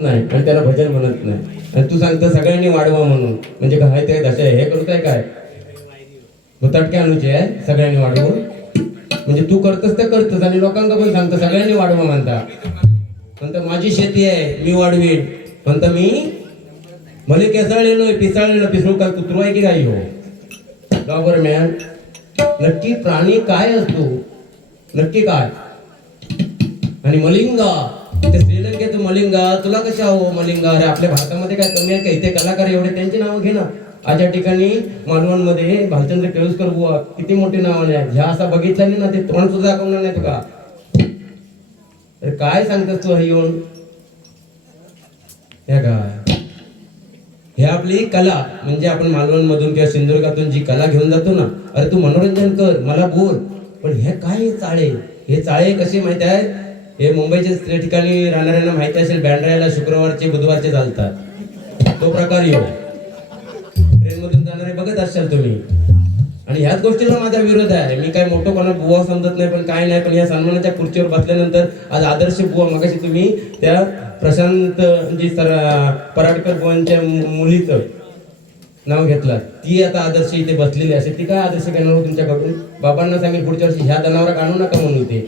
नाही आणि त्याला भजन म्हणत नाही आणि तू सांगतो सगळ्यांनी वाढवा म्हणून म्हणजे काय ते दशा हे करतोय काय भुताटके अनुचे आहे सगळ्यांनी वाढवून म्हणजे तू करतस तर करतस आणि लोकांना पण सांगतो सगळ्यांनी वाढवा म्हणता माझी शेती आहे मी वाढवीन म्हणता मी भले केसाळलेलोय पिसाळलेलं पिसळू काय कुत्रू आहे की काही हो गव्हर्नमेंट नक्की प्राणी काय असतो नक्की काय आणि मलिंगा ते श्रीलंकेत मलिंगा तुला कशा हो मलिंगा अरे आपल्या भारतामध्ये काय कमी आहे का इथे कलाकार एवढे त्यांची नावं घे ना आज या ठिकाणी मालवणमध्ये भालचंद्र केळुसकर बुवा किती मोठी नावाने आहेत ह्या असा बघितला नाही ना ते तोंड सुद्धा दाखवणार नाही तुका अरे काय सांगतस तू येऊन हे काय हे आपली कला म्हणजे आपण मालवण मधून किंवा सिंधुदुर्गातून जी कला घेऊन जातो ना अरे तू मनोरंजन कर मला बोल पण हे काय चाळे हे चाळे कसे माहिती आहे हे मुंबईच्या ठिकाणी राहणाऱ्यांना माहिती असेल बँड्राला शुक्रवारचे बुधवारचे चालतात तो प्रकार येऊ ट्रेन मधून जाणारे बघत असाल तुम्ही आणि ह्याच गोष्टीला माझा विरोध आहे मी काय मोठं कोणा बुवा समजत नाही पण काय नाही पण या सन्मानाच्या खुर्चीवर बसल्यानंतर आज आदर्श बुवा मगाशी तुम्ही त्या प्रशांत जी पराडकर बुवांच्या मुलीचं नाव घेतलं ती आता आदर्श इथे बसलेली असेल ती काय आदर्श घेणार हो तुमच्याकडून बाबांना सांगेल पुढच्या वर्षी ह्या जनावरात आणू नका म्हणून इथे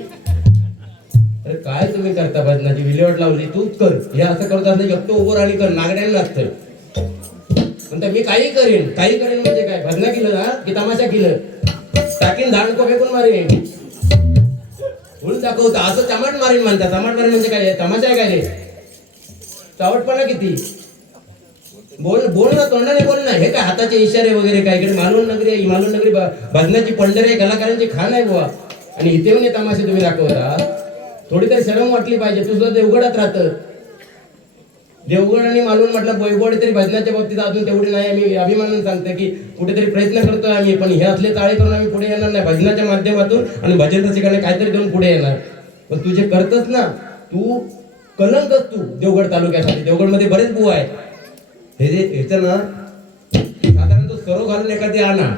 अरे काय तुम्ही करता भजनाची विल्हेवाट लावली तूच कर हे असं करत असलं एकटो उभं राहिली कर नागड्यांना लागतंय म्हणता मी काही करेन म्हणजे काय भजना केलं ना की तमाशा केलं टाकीन धाणको फेकून मारेन उल दाखवता असं चमाट मारीन म्हणता चमाट मारीन म्हणजे काय तमाशा आहे काय रे चावटपणा किती बोल ना तोंडाने बोल ना हे काय हाताचे इशारे वगैरे काय इकडे मालवण नगरी भजनाची पंढरी आहे कलाकारांची खाण आहे बुवा आणि इथे येऊन तमाशे तुम्ही दाखवता थोडी तरी शरम वाटली पाहिजे तुझं देवगडात राहतं देवगड आणि मालवण म्हटलं वैभवडी तरी भजनाच्या बाबतीत अजून तेवढी नाही आम्ही अभिमानाने सांगतो की कुठेतरी प्रयत्न करतोय आम्ही पण हे असले चाळे करून आम्ही पुढे येणार नाही भजनाच्या माध्यमातून आणि भजन रसिकाने काहीतरी देऊन पुढे येणार पण तू जे करतस ना तू कलंकच तू देवगड तालुक्यासाठी देवगडमध्ये बरेच बुवा आहेत हे जे ह्याचं ना साधारण तो सरो घालून एखादी आणा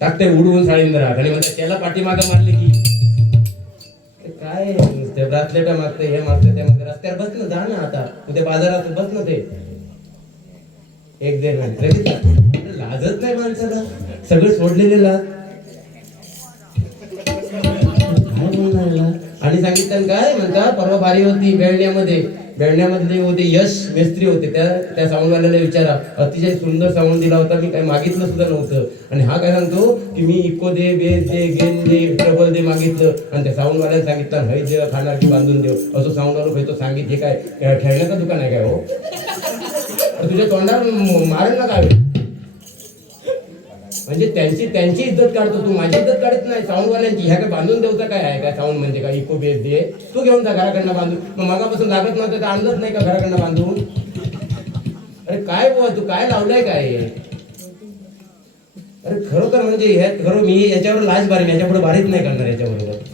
टाकते उडवून साळींद्रात आणि म्हणतात त्याला पाठीमागं मारले की काय ब्रासलेट मागते हे मागते ते मागते रस्त्यावर बस ना जा ना आता उद्या बाजारात बस ना ते एक देर लाजत नाही माणसाला सगळं सोडलेले लाज काय बोलणार आणि सांगितलं काय म्हणता परवा बारी होती बेळण्यामध्ये होते यश मेस्त्री होते त्या साऊंडवाल्याला विचारा अतिशय सुंदर साऊंड दिला होता मी काही मागितलं सुद्धा नव्हतं आणि हा काय सांगतो की मी इको दे बेस दे गेन दे ट्रबल दे मागितलं आणि त्या साऊंडवाल्याला सांगितलं हय दे खाणार की बांधून देऊ असं साऊंडवाला भेटतो सांगित हे काय खेळण्याचं दुकान आहे काय हो तुझ्या तोंडावर मारेल ना काय म्हणजे त्यांची इज्जत काढतो तू माझी इज्जत काढत नाही साऊंडवाल्यांची ह्या काय बांधून देऊचा काय आहे काय साऊंड म्हणजे काय इको बेस दे तू घेऊन जा घराकडनं बांधून मग मगापासून लागत नव्हतं तर आणलंच नाही का घराकडनं बांधून अरे काय बुवा तू काय लावलंय काय अरे खरोखर म्हणजे हे खरं मी याच्यावर लाज बारीन याच्यापुढे बारीच नाही करणार याच्याबरोबर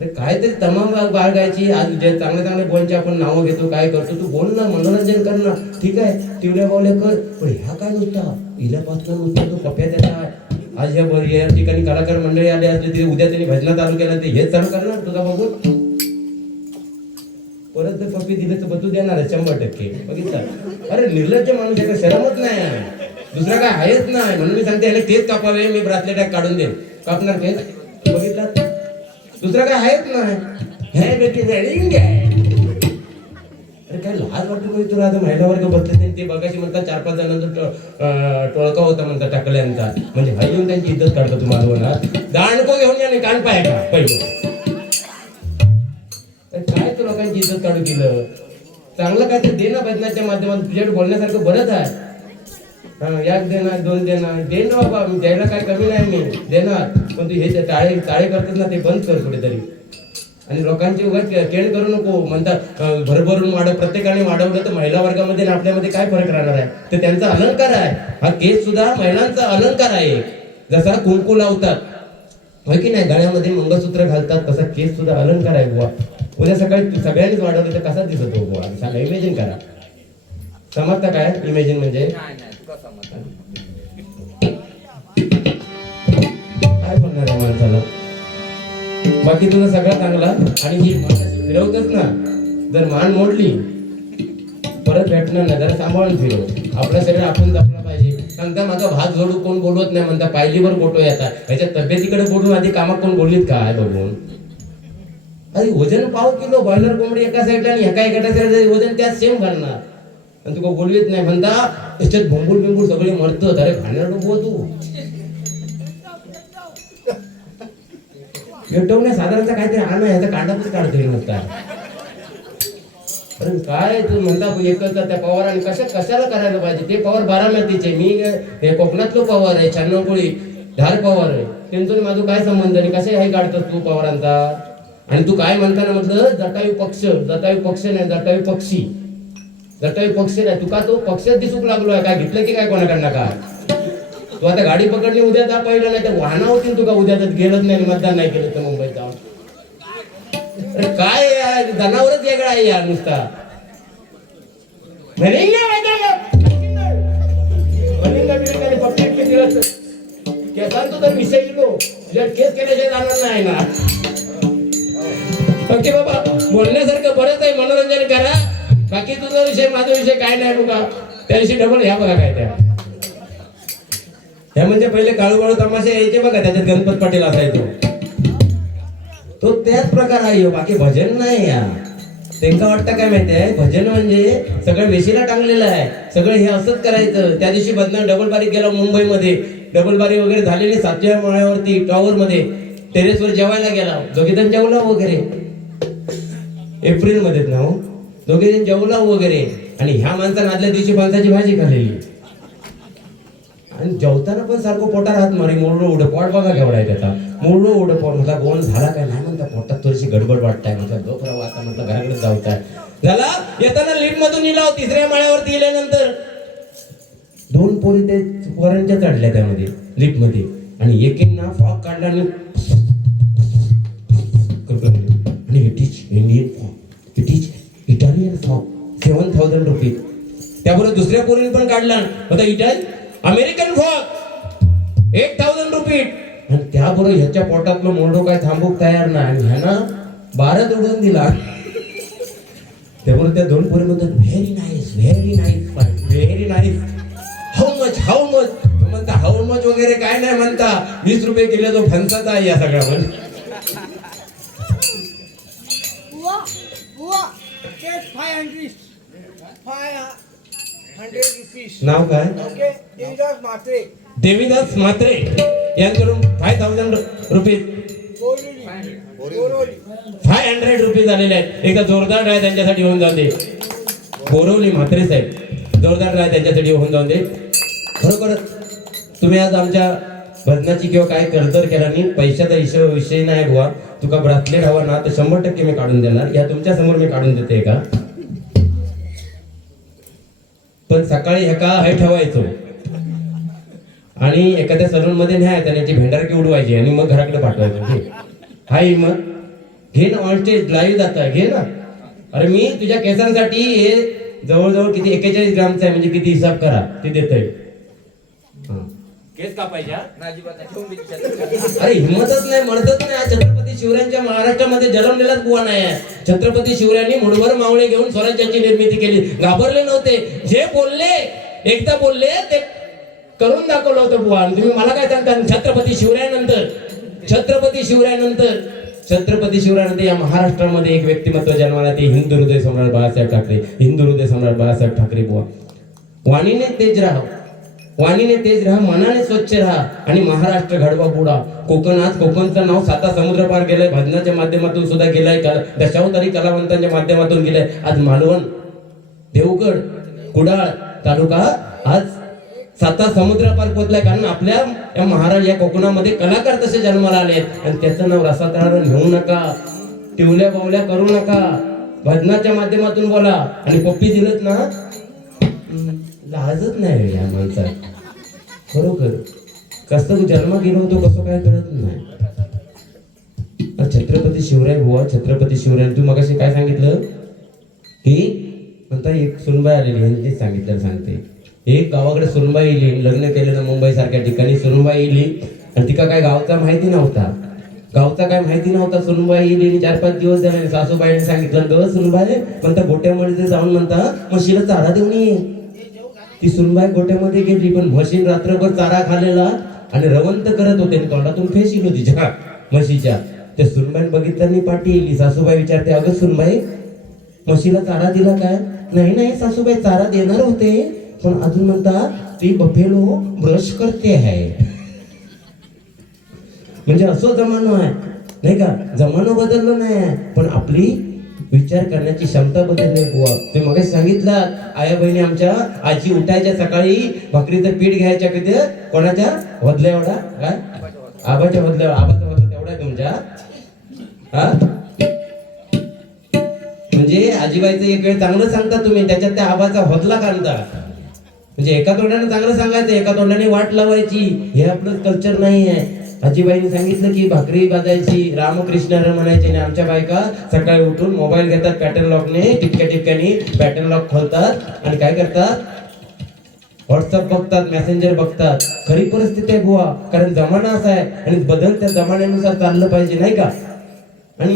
अरे काहीतरी तमाम बाळगायची आज जे चांगले बोलचे आपण नावं घेतो काय करतो तू बोल ना मनोरंजन कर ना ठीक आहे टिवल्या बावल्या कर पण ह्या काय नुसता इल्यापासून नुसता तो कप्या त्याचा आज या ठिकाणी कलाकार मंडळी आले असले तरी उद्या त्यांनी भजना चालू केला ते हेच चालू करणार तुझा बघून परत जर पप्पी दिलं तर बदलू देणार 100% बघितलं अरे निर्लज्ज माणूस आहे शरमच नाही दुसरा काय आहेच नाही म्हणून मी सांगते याला तेच कापावे मी ब्रासलेट काढून देईन कापणार तेच बघितलं दुसरा काय आहेच नाही हे बेटी वेडिंग आहे अरे काय लाज वाटतो काही तुला आता महिला वर्ग बसले ते बघायची म्हणतात 4-5 जणांचा टोळका होता म्हणतात टाकल्यांचा म्हणजे हा येऊन त्यांची इज्जत काढतो तुम्हाला दांडको घेऊन या नाही कान पाय का पहिलं काय तू लोकांची इज्जत काढू केलं चांगलं काय तर दे ना भजनाच्या माध्यमातून तुझ्याकडे बोलण्यासारखं बरंच आहे एक देणार 2 देणार देण बाबा द्यायला काय कमी नाही मी देणार पण तू हे टाळे करतात ना ते बंद कर कुठेतरी आणि लोकांची उगाच केळ करू नको म्हणतात भरभरून प्रत्येकाने वाढवलं तर महिला वर्गामध्ये आणि आपल्यामध्ये काय फरक राहणार आहे तर त्यांचा अलंकार आहे हा केस सुद्धा महिलांचा अलंकार आहे जसा कुंकू लावतात होय की नाही गळ्यामध्ये मंगळसूत्र घालतात तसा केस सुद्धा अलंकार आहे बुवा उद्या सकाळी सगळ्यांनीच वाढवलं तर कसा दिसत हो बुवा सांगा इमेजिन करा समजता काय इमेजिन म्हणजे काय बोलणार माणसाला बाकी तुझं सगळं चांगला आणि ही फिरवतच ना जर मान मोडली परत भेटणार नाही. जरा सांभाळून फिरो. आपलं शरीर आपण जपलं पाहिजे. सांगता माझा भात जोडू कोण बोलवत नाही म्हणता, पायलीवर बोटो येतात. ह्याच्या तब्येतीकडे बोलून आधी कामात कोण बोललीत काय बघून. अरे वजन पाव किलो बॉयलर कोंबडी एका साईडला आणि एका साईडला वजन त्यात सेम करणार आणि तुला बोलवीत नाही म्हणता त्याच्यात भोंबूल बिंबूल सगळे मरतं. अरे खाण्याला डोबो तू भेटवण्या साधारणतः काहीतरी आणा ह्याचा कांडाच काढतोय नुसता. अरे काय तू म्हणता एकच त्या पवार आणि कशाला करायला पाहिजे. ते पवार बारामतीचे, मी हे कोकणातलो पवार आहे, छन्नकोळी धार पवार आहे. त्यांचं माझं काय संबंध नाही. कसे हे काढतोस तू पवारांचा. आणि तू काय म्हणताना म्हटलं जटायू पक्ष नाही, जटायू पक्षी नाही. तुका तो पक्षच दिसूक लागलोय काय. घेतलं की काय कोणाकडनं का. तू आता गाडी पकडली उद्या जा पहिलं, नाही तर वाहना होतील तुका उद्या तर गेलंच नाही मतदान नाही केलं तर मुंबईत जाऊन. अरे काय जनावरच वेगळा आहे यार नुसता. केसांचं तर विषय गेलो केस केल्याशिवाय जाणार नाही ना. ओके बाबा बोलण्यासारखं बरंच आहे. मनोरंजन करा. बाकी तुझा विषय माझा विषय काय नाही बघा. त्याविषयी डबल ह्या बघा काय त्या ह्या म्हणजे पहिले काळू तमाशे यायचे बघा. त्याच्यात गणपत पाटील असायचो तो त्याच प्रकार आहे. बाकी भजन नाही या. त्यांना वाटतं काय माहितीये भजन म्हणजे सगळं वेशीला टांगलेलं आहे. सगळं हे असंच करायचं. त्या दिवशी बदनाम डबल बारी गेला मुंबईमध्ये. डबल बारी वगैरे झालेली 7व्या माळ्यावरती टॉवर मध्ये टेरेसवर जेवायला गेला. दोघेजण जेवला वगैरे एप्रिल मध्येच ना हो. दोघेजण जेवला वगैरे आणि ह्या माणसानं आदल्या दिवशी फणसाची भाजी खाल्लेली आणि जेवताना पण सारखं पोटात हात मारी. मोडलं उडं पोट बघा केवढा आहे त्याचा. मोडलं उडं पोट. म्हटलं गोण झाला काय नाही म्हणता. पोटात थोडीशी गडबड वाटताय. म्हटलं गप्राव आता म्हटलं घराकडे जाऊताय. झाला येताना लिफ्ट मधून निलाव 3ऱ्या माळ्यावरती गेल्यानंतर 2 पोरी ते पोरांच्या चढल्या त्यामध्ये लिफ्ट मध्ये आणि एकींना फॉग काढला आणि it is Indian fog, it is Italian fog, 7,000 रुपये. त्याबरोबर दुसऱ्या पोरीने पण काढला होता इट इज अमेरिकन फॉग 8,000 रुपये. आणि त्याबरोबर ह्याच्या पोटातलं मोंडो काय थांबूक तयार नाही आणि ह्यानं 12 उडवून दिला. त्याबरोबर त्या 2 पोरी म्हणतात very nice very nice. How much म्हणता. हाऊ मच वगैरे काय नाही म्हणता. 20 रुपये किलो जो फणसाचा आहे या सगळ्यावर. नाव काय देवीदास म्हात्रे यांकडून 5,000 रुपये 500 रुपये झालेले आहेत. एकदा जोरदार राय त्यांच्यासाठी होऊन जाऊ दे. बोरवली म्हात्रे साहेब जोरदार राय त्यांच्यासाठी होऊन जाऊ दे. खरोखरच तुम्ही आज आमच्या भजनाची किंवा काय करतर केला नाही. पैशाचा विषय नाही बुवा. तुका ब्रासलेट हवा ना तर 100% मी काढून देणार. या तुमच्या समोर मी काढून देते का. पण सकाळी ह्याका हे ठेवायचो आणि एखाद्या सलून मध्ये न्यायचं त्याची भेंडारकी उडवायची आणि मग घराकडे पाठवायचं. हाय मग घे ना ऑन स्टेज लाईव्ह जाता घे ना. अरे मी तुझ्या केसांसाठी हे जवळजवळ किती 41 ग्रामचं आहे म्हणजे किती हिसाब करा ते देतोय. केस कापायच्या अरे हिंमतच नाही म्हणतच नाही. छत्रपती शिवरायांच्या महाराष्ट्रामध्ये जन्मलेलाच बुवा नाही. छत्रपती शिवरायांनी मुठभर मावळे घेऊन स्वराज्याची निर्मिती केली. घाबरले नव्हते. जे बोलले एकदा बोलले ते करून दाखवलं होतं बुवा. तुम्ही मला काय सांगता. छत्रपती शिवरायानंतर या महाराष्ट्रामध्ये एक व्यक्तिमत्व जन्माला ते हिंदू हृदय सम्राट बाळासाहेब ठाकरे बुवा. वाणीने तेज राहा मनाने स्वच्छ राहा आणि महाराष्ट्र घडवा पुढा. कोकणचं नाव 7 समुद्र पार गेलंय. भजनाच्या माध्यमातून सुद्धा गेलाय. दशावतारी कलावंतांच्या माध्यमातून गेलाय. आज मालवण देवगड कुडाळ तालुका आज 7 समुद्र पार पोहोचलाय. कारण आपल्या या महाराज या कोकणामध्ये कलाकार तसे जन्माला आले आणि त्याचं नाव रसातळावर घेऊ नका. टिवल्या बावल्या करू नका. भजनाच्या माध्यमातून बोला. आणि पप्पी दिलत ना लाजत नाही या माणसात. खरोखर कसं जन्म गेलो होतो कसं काय कळत नाही. छत्रपती शिवराय बुवा छत्रपती शिवराय तू मगाशी काय सांगितलं की म्हणता एक सुनबाई आलेली यांनी सांगितलं सांगते. एक गावाकडे सुनबाई येईल लग्न केलेलं मुंबई सारख्या ठिकाणी सुनबाई येईल आणि तिका काय गावचा माहिती नव्हता. गावचा काय माहिती नव्हता. सुनबाई येईल 4-5 दिवस झाले. सासूबाईने सांगितलं ग सुनबाई म्हणता गोट्यामध्ये जाऊन म्हणता म्हशीला चारा देऊन ये. ती सुनबाई गोट्यामध्ये गेली, पण म्हशीन रात्रभर चारा खाल्लेला आणि रवंत करत होते. तोंडातून फेस येलो तिच्या म्हशीच्या. त्या सुनबाई बघितल्याने पाठी येईल. सासूबाई विचारते अगं सुनबाई म्हशीला चारा दिला काय? नाही नाही सासूबाई चारा देणार होते, पण अजून म्हणता ती बफेलो ब्रश करते आहे. म्हणजे असो जमानो आहे नाही का. जमानो बदललो नाही, पण आपली विचार करण्याची क्षमता बदलली बुवा. ते मग सांगितलं आया बहिणी आमच्या आजी उठायच्या सकाळी भाकरीचं पीठ घ्यायच्या किती कोणाच्या वदल्या एवढा काय आबाच्या वदल्या आबाचा वदला तेवढा आहे तुमच्या हा. म्हणजे आजीबाईचं एक वेळ चांगलं सांगता तुम्ही, त्याच्यात त्या आबाचा वदला काढता. म्हणजे एका तोंडाने चांगलं सांगायचं, एका तोंडाने वाट लावायची. हे आपलं कल्चर नाही आहे. आजीबाईने सांगितलं की भाकरी बाजायची रामकृष्ण म्हणायचे. आणि आमच्या बायका सकाळी उठून मोबाईल घेतात पॅटर्न लॉकने, टिपक्याने पॅटर्न लॉक खोलतात आणि काय करतात व्हॉट्सअप बघतात, मेसेंजर बघतात. खरी परिस्थिती आहे बुवा, कारण जमाना असा आहे आणि बदलत्या जमान्यानुसार चाललं पाहिजे नाही का. आणि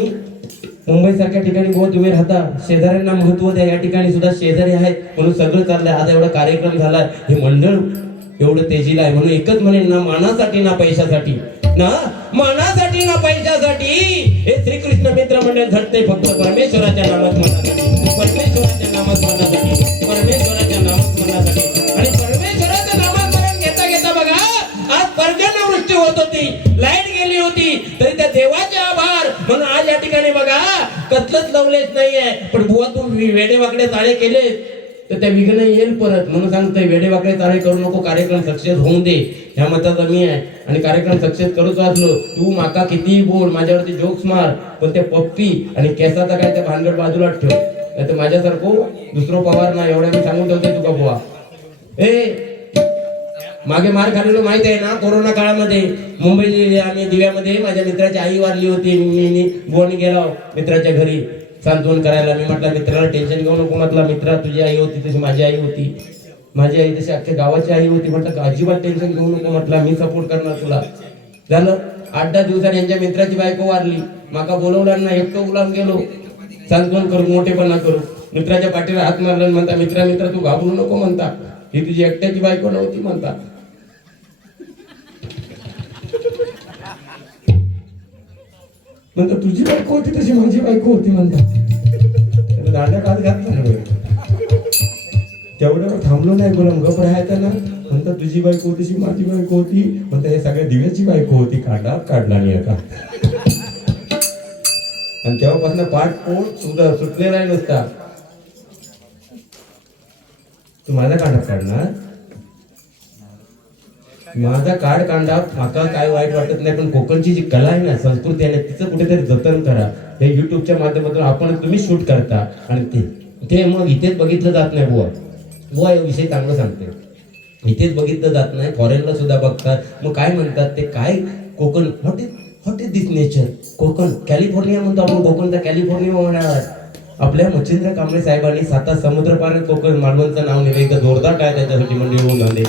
मुंबई सारख्या ठिकाणी बुवा तुम्ही राहता, शेजाऱ्यांना महत्व द्या. या ठिकाणी सुद्धा शेजारी आहेत म्हणून सगळं चाललंय. आज एवढा कार्यक्रम झालाय, हे मंडळ एवढं तेजीला आहे. म्हणून एकच म्हणेन ना मानासाठी ना पैशासाठी, ना मानासाठी ना पैशासाठी हे श्रीकृष्ण मित्र मंडळ झटते फक्त परमेश्वराच्या नामस्मरणासाठी, परमेश्वराच्या नामस्मरणासाठी, परमेश्वराच्या नामस्मरणासाठी. आणि परमेश्वराचं नामस्मरण घेता घेता बघा आज पर्जन्यवृष्टी होत होती, लाईट गेली होती, तरी त्या देवाचे आभार म्हणून आज या ठिकाणी बघा कसलंच लवलेच नाहीये. पण बुवा तुम्ही वेडे वाकडे चाळे केले तर त्या विघ्न येईल परत. म्हणून सांगतोय वेडे वाकडे चाळे करू नको, कार्यक्रम सक्सेस होऊन दे ह्या मताचा मी आहे. आणि कार्यक्रम सक्सेस करूच असलो तू माका कितीही बोल, माझ्यावरती जोक्स मार, पण ते पप्पी आणि केसाचा काय त्या भानगड बाजूला ठेव. नाही तर माझ्यासारखं दुसरं पवार ना एवढ्या मी सांगून ठेवतोय तुका बुवा. मागे मार खाल्लेलो माहित आहे ना. कोरोना काळामध्ये मुंबई आम्ही दिव्यामध्ये माझ्या मित्राची आई वारली होती. मी बुवानी गेलो मित्राच्या घरी सांत्वन करायला. मी म्हटलं मित्राला टेन्शन घेऊ नको. म्हटलं मित्रा तुझी आई होती तशी माझी आई होती, माझी आई तशी अख्ख्या गावाची आई होती. म्हटलं अजिबात टेन्शन घेऊ नको, म्हटलं मी सपोर्ट करणार तुला. झालं 8-10 दिवसांनी यांच्या मित्राची बायको वारली. माका बोलवलं ना, एकटो गुलाम गेलो. सांत्वन करू, मोठेपणा करू. मित्राच्या पाठीला हात मारला, म्हणता मित्रा तू घाबरू नको, म्हणता ही तुझी एकट्याची बायको नव्हती, म्हणता म्हणता तुझी बायको होती तशी माझी बायको होती, म्हणता दांड्या कात घातला. तेवढ्यावर थांबलो नाही, गुलाम गप राहायचा ना. म्हणता तुझी बायको होती तशी माझी बायको होती, म्हणता हे सगळ्या दिव्याची बायको होती. काढला नाही का. आणि तेव्हापासून पाठ पोट सुटलेला आहे नुसता. तू माझा कांडा काढणार, माझा कार्ड कांडा माका काय वाईट वाटत नाही. पण कोकणची जी कला आहे ना, संस्कृती आहे ना, तिचं कुठेतरी जतन करा. हे युट्यूबच्या माध्यमातून आपण तुम्ही शूट करता आणि ते मग इथेच बघितलं जात नाही. बुवा हे विषय चांगलं सांगते. इथेच बघितलं जात नाही, फॉरेनला सुद्धा बघतात. मग काय म्हणतात ते काय Konkan what is this nature. Konkan California म्हणतो आपण, कोकणचा कॅलिफोर्निया होणार. आपल्या मच्छिंद्र कांबळे साहेबांनी 7 समुद्र पार कोकण मालवणचं नाव नेलं. एकदा जोरदार काय त्याच्यासाठी मंडळी होऊन आले.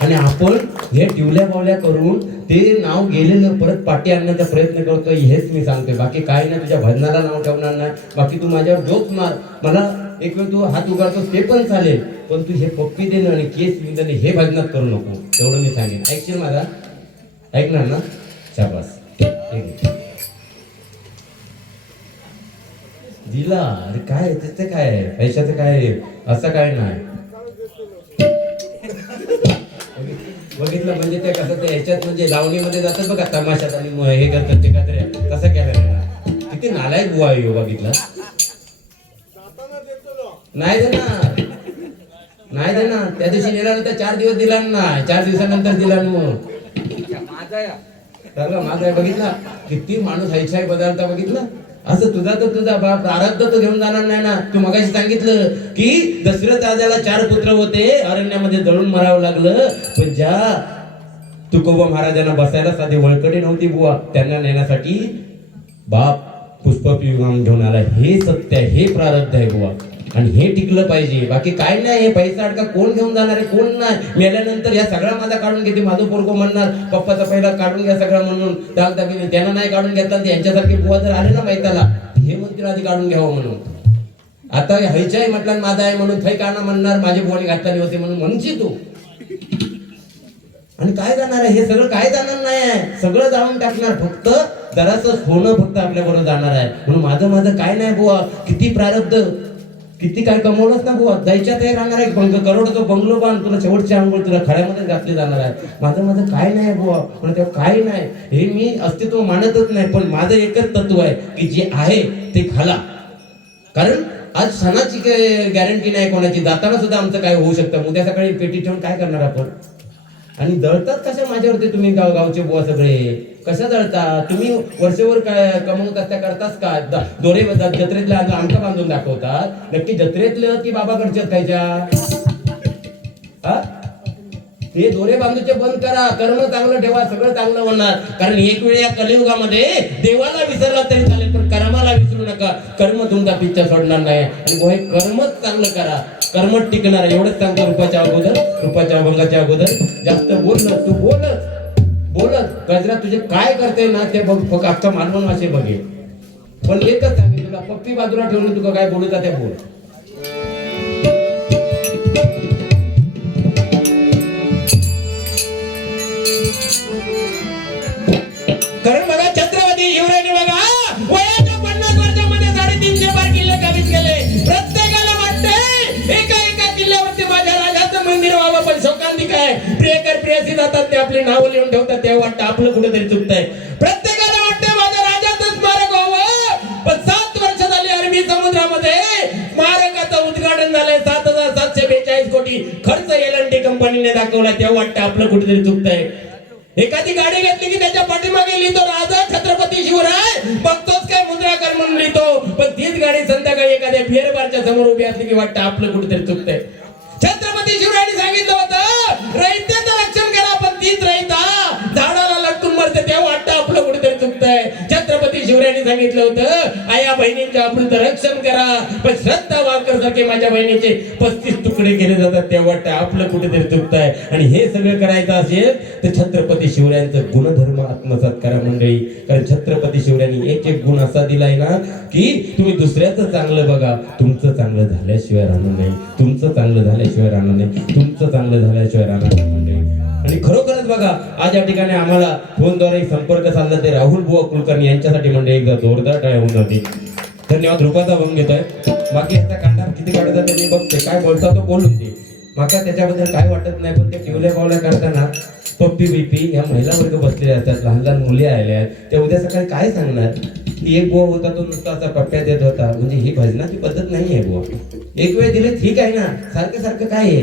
आणि आपण हे टिवल्या बावल्या करून ते नाव गेलेलं परत पाठी आणण्याचा प्रयत्न करतोय. हेच मी सांगतोय, बाकी काही नाही. तुझ्या भजनाला नाव ठेवणार नाही, बाकी तू माझ्यावर जोक मार, मला एक वेळ तू हात उगारतोस ते पण चालेल, पण तू हे पप्पी देणं आणि केस विंदणे हे भजनात करू नको. एवढं मी सांगेन. ऐकशील माझा? ऐकणार ना? शाबास. दिला अरे काय त्याचं काय पैशाचं काय असं काय नाही. बघितलं म्हणजे ते कसं ते ह्याच्यात म्हणजे लावणीमध्ये जातात बघा तमाशात आणि हे करतात ते काहीतरी तसं केलं. किती नालायक बुवा आहे बघितलं. नाही देणार, नाही देणार. त्या दिवशी नेला नंतर 4 दिवस दिला ना, 4 दिवसानंतर दिला. मग माझा बघितला किती माणूस हैशाय बदलता बघितलं. असं तुझा तर तुझा बाप प्रारब्ध तो घेऊन जाणार नाही ना. तू मगाशी सांगितलं की दशरथ राजाला 4 पुत्र होते, अरण्यामध्ये जळून मरावं लागलं. पण ज्या तुकोबा महाराजांना बसायला साधी वळकडी नव्हती बुवा, त्यांना नेण्यासाठी बाप पुष्पक विमान घेऊन आला. हे सत्य आहे, हे प्रारब्ध आहे बुवा. आणि हे टिकलं पाहिजे. बाकी काय नाही. हे पैसा अडका कोण घेऊन जाणार आहे? कोण नाही. मेल्यानंतर या सगळा माझा काढून घेते. माझं पोरगो म्हणणार पप्पाचा पहिला काढून घ्या सगळं म्हणून दागदागिने. त्यांना नाही काढून घेतला तर यांच्यासारखे बुवा जर आले ना मैताला, हे म्हणतील आधी काढून घ्यावं म्हणून. आता हैचाही म्हटलं माझा आहे म्हणून थै काना म्हणणार माझे बुवाने घातलेले होते म्हणून म्हणशी तू. आणि काय जाणार आहे? हे सगळं काय जाणार नाही आहे. सगळं जाऊन टाकणार. फक्त जरासं सोनं फक्त आपल्या बरोबर जाणार आहे. म्हणून माझं काय नाही बुवा. किती प्रारब्ध, किती काय कमवलंच ना बुवा. जायच्या ते राहणार आहे. करोडचा बंगलो बांध, तुला शेवटची आंघोळ तुला खड्यामध्ये घातली जाणार आहे. माझं काय नाही बुवा. पण तेव्हा काय नाही हे मी अस्तित्व मानतच नाही. पण माझं एकच तत्व आहे की जे आहे ते खाला. कारण आज सणाची गॅरंटी नाही कोणाची. जाताना सुद्धा आमचं काय होऊ शकतं. उद्या सकाळी पेटी ठेवून काय करणार आपण? आणि दळतात कशा माझ्यावरती तुम्ही गावचे बुवा सगळे कशा दळता तुम्ही? वर्षभर काय कमवतात त्या करताच का? दोरे जत्रेतल्या आमका बांधून दाखवतात. नक्की जत्रेतलं की बाबाकडच्या खायच्या? ते दोरे बांधूचे बंद करा. कर्म चांगलं ठेवा, सगळं चांगलं होणार. कारण एक वेळ या कलियुगामध्ये देवाला विसरला तरी चालेल पण कर्माला विसरू नका. कर्म तुमचा पिच्छा सोडणार नाही. आणि कर्मच चांगलं करा. कर्मच टिकणार. एवढंच सांगतो रुपाच्या अभंगाच्या अगोदर. जास्त बोललं तू बोलत गजरा तुझे काय करते ना ते बघ. फक्त अख्खा मालवण मासे बघे. पण एकच सांगेल तुला, पप्पी बाजूला ठेवून तुका काय बोलू जाते बोल. कारण बघा छत्रपती शिवरायांनी बघा वयाच्या 50 वर्षामध्ये 350 पार किल्ले काबीज केले. प्रत्येकाला वाटते एका किल्ल्यावरती माझ्या राजाचं मंदिर व्हावं. पण शोकांती काय प्रियकर प्रियसी जातात ते आपले नाव लिहून ठेवतात. ते वाटतं आपलं कुठेतरी चुकतंय. प्रत्येकाला वाटतं माझ्या राजाचं स्मारक व्हावं. पण 7 वर्ष झाली अरबी समुद्रामध्ये स्मारकाचं उद्घाटन झालंय. 7,742 कोटी खर्च एल&टी कंपनीने दाखवला. तेव्हा वाटतं आपलं कुठेतरी चुकतंय. एखादी गाडी घेतली की त्याच्या पाठीमागे लिहितो राजा छत्रपती शिवराय, बघतोच काय मुद्राकर म्हणून लिहितो. पण तीच गाडी संध्याकाळी एखाद्या बिअर बारच्या समोर उभी असली की वाटतं आपलं कुठेतरी चुकतंय. छत्रपती शिवरायांनी सांगितलं होतं रयतेचं रक्षण करा. पण तीच रयता झाडाला लटकून मरते. तेव्हा वाटतं आपलं कुठेतरी चुकतंय. छत्रपती शिवरायांनी सांगितलं होतं आया बहिणींच्या अमृत रक्षण करा. पण श्रद्धा वाकर सारखे माझ्या बहिणीचे 35 तुकडे केले जातात. तेव्हा वाटतं आपलं कुठेतरी चुकतंय. आणि हे सगळं करायचं असेल तर छत्रपती शिवरायांचं गुणधर्म आत्मसात करा मंडळी. कारण छत्रपती शिवरायांनी एक गुण असा दिलाय ना की तुम्ही दुसऱ्याचं चांगलं बघा. तुमचं चांगलं झाल्याशिवाय राहणार नाही. तुमचं चांगलं झाल्याशिवाय राहणार नाही. तुमचं चांगलं झाल्याशिवाय राहणार नाही मंडळी. आणि खरोखरच बघा आज या ठिकाणी आम्हाला फोनद्वारे संपर्क साधला ते राहुल बुवा कुलकर्णी यांच्यासाठी म्हणजे एकदा जोरदार टाळ्या होऊन जाते. धन्यवाद. रूपाचा भंग घेतोय. बाकी याचा कांडा किती काढतात ते मी बघते. काय बोलता तो बोलून दे. माका त्याच्याबद्दल काय वाटत नाही. पण ते टिवल्या पावल्या करताना पप्पी बिपी या महिला वर्ग बसलेल्या असतात. लहान लहान मुली आलेल्या आहेत. ते उद्या सकाळी काय सांगणार की एक बुवा होता तो नुसता असा पप्प्या देत होता. म्हणजे ही भजनाची पद्धत नाही आहे बुवा. एक वेळ दिले ठीक आहे ना. सारखं सारखं काय आहे.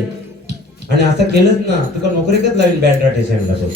आणि असं केलंच ना तुका नोकरीकच लावीन बँड्रा स्टेशनला तो.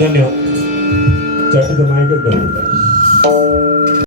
धन्यवाद. चाटीचं माईकच बनवतात.